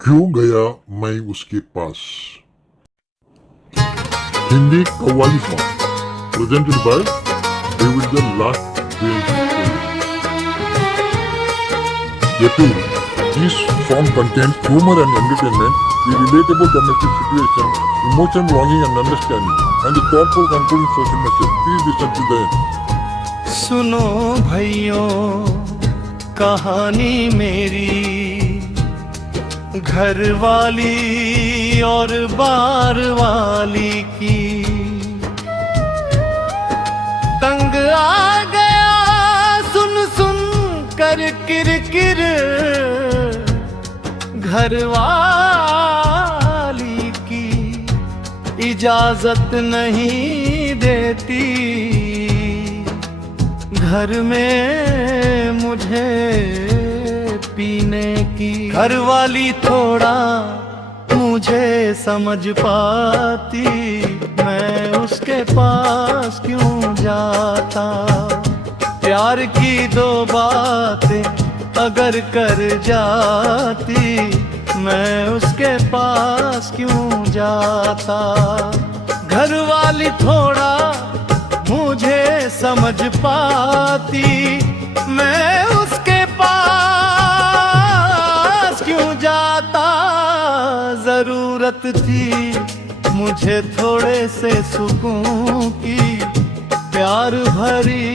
क्यों गया मैं उसके पास। Hindi qawwali song presented by David the last This song contains humor and entertainment, a relatable domestic situation, emotion, longing and understanding, and a thoughtful concluding social message. Please listen to the end. सुनो भाइयों कहानी मेरी, घर वाली और बार वाली की। तंग आ गया सुन सुन कर किरकिर, घर वाली की इजाजत नहीं देती घर में मुझे पीने की। घर वाली थोड़ा मुझे समझ पाती, मैं उसके पास क्यों जाता। प्यार की दो बातें अगर कर जाती, मैं उसके पास क्यों जाता। घर वाली थोड़ा मुझे समझ पाती, मैं उसके पास क्यों जाता। जरूरत थी मुझे थोड़े से सुकून की, प्यार भरी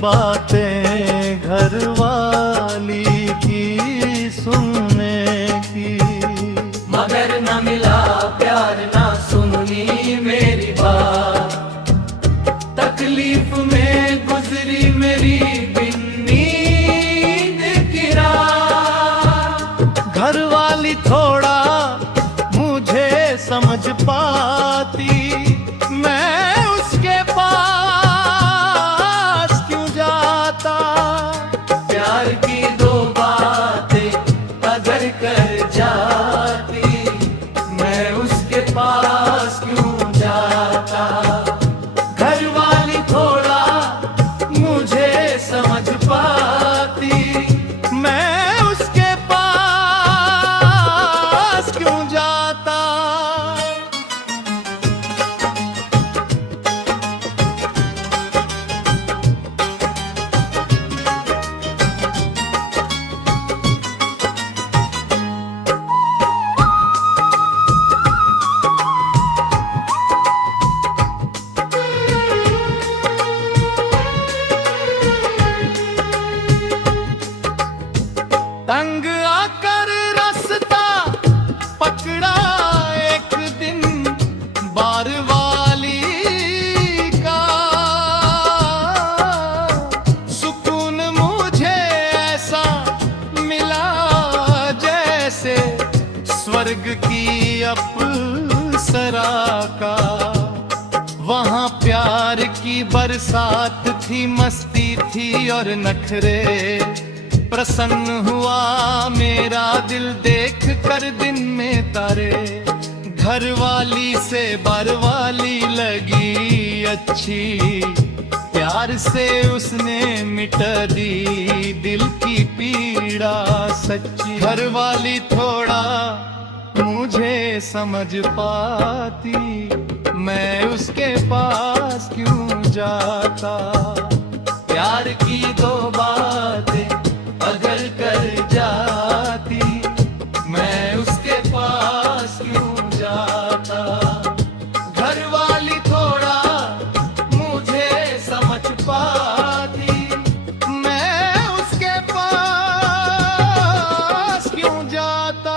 बातें घर वाली की सुनने की। मगर न मिला प्यार ना सुनी मेरी बात, तकलीफ में गुजरी मेरी बिन नींद की रात। घर वाली थोड़ा मुझे समझ पाती, मैं उसके पास क्यों जाता। प्यार की दो बातें अगर कर जाती, मैं उसके पास क्यों जाता। घर वाली थोड़ा मुझे समझ पाती, मैं उसके पास क्यों जाता। तंग आकर रास्ता पकड़ा एक दिन बार वाली का, सुकून मुझे ऐसा मिला जैसे स्वर्ग की अप्सरा का। वहाँ प्यार की बरसात थी, मस्ती थी और नखरे। प्रसन्न हुआ मेरा दिल देख कर दिन में तारे। घर वाली से बार वाली लगी अच्छी, प्यार से उसने मिटा दी दिल की पीड़ा सच्ची। घर वाली थोड़ा मुझे समझ पाती, मैं उसके पास क्यों जाता। प्यार की दो बातें अगर कर जाती, मैं उसके पास क्यों जाता। घर वाली थोड़ा मुझे समझ पाती, मैं उसके पास क्यों जाता।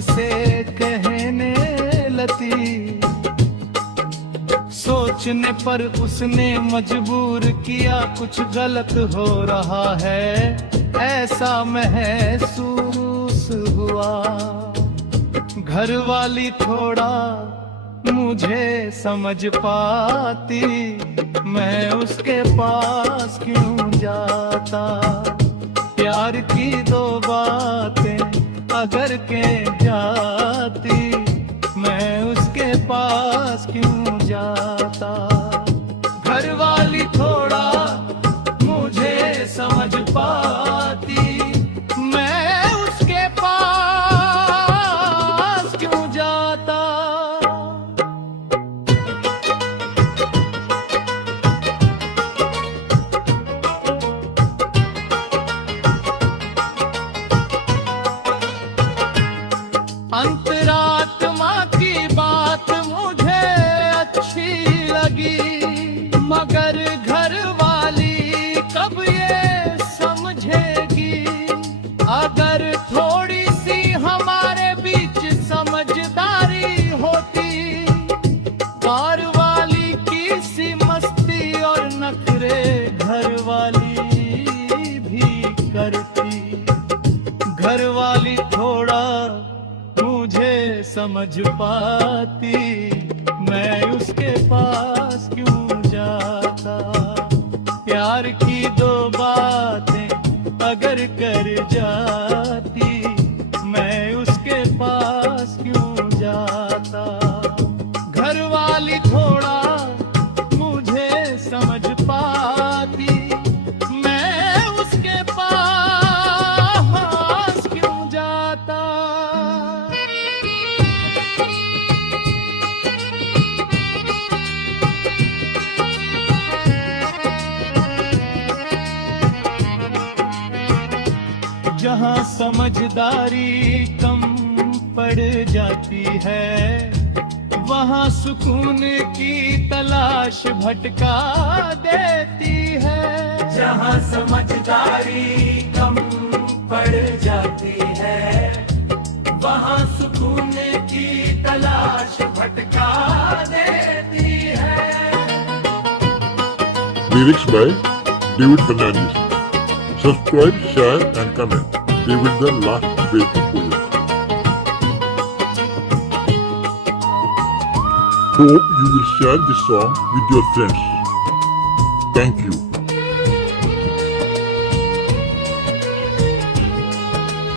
से कहने लती, सोचने पर उसने मजबूर किया कुछ गलत हो रहा है, ऐसा महसूस हुआ। घर वाली थोड़ा मुझे समझ पाती, मैं उसके पास क्यों जाता। प्यार की दो बातें अगर कह जाती, मैं उसके पास क्यों जाता। घर वाली थोड़ा मुझे समझ पाती, मैं उसके पास क्यों जाता। अंतरात्मा की बात मुझे अच्छी लगी, मगर घर वाली कब ये समझेगी। अगर थोड़ी सी हमारे बीच समझदारी होती, बार वाली की सी मस्ती और नखरे घर वाली भी करती। घर वाली थोड़ा मुझे समझ पाती, मैं उसके पास क्यों जाता। प्यार की दो बातें अगर कर जाती, मैं उसके पास क्यों जाता। घर वाली थोड़ा मुझे समझ पाती, मैं उसके पास क्यों जाता। जहाँ समझदारी कम पड़ जाती है, वहाँ सुकून की तलाश भटका देती है। जहाँ समझदारी कम पड़ जाती है, वहाँ सुकून की तलाश भटका देती है। Lyrics by David Fernandez. Subscribe, share and comment. David the last great poet. Hope you will share this song with your friends. Thank you.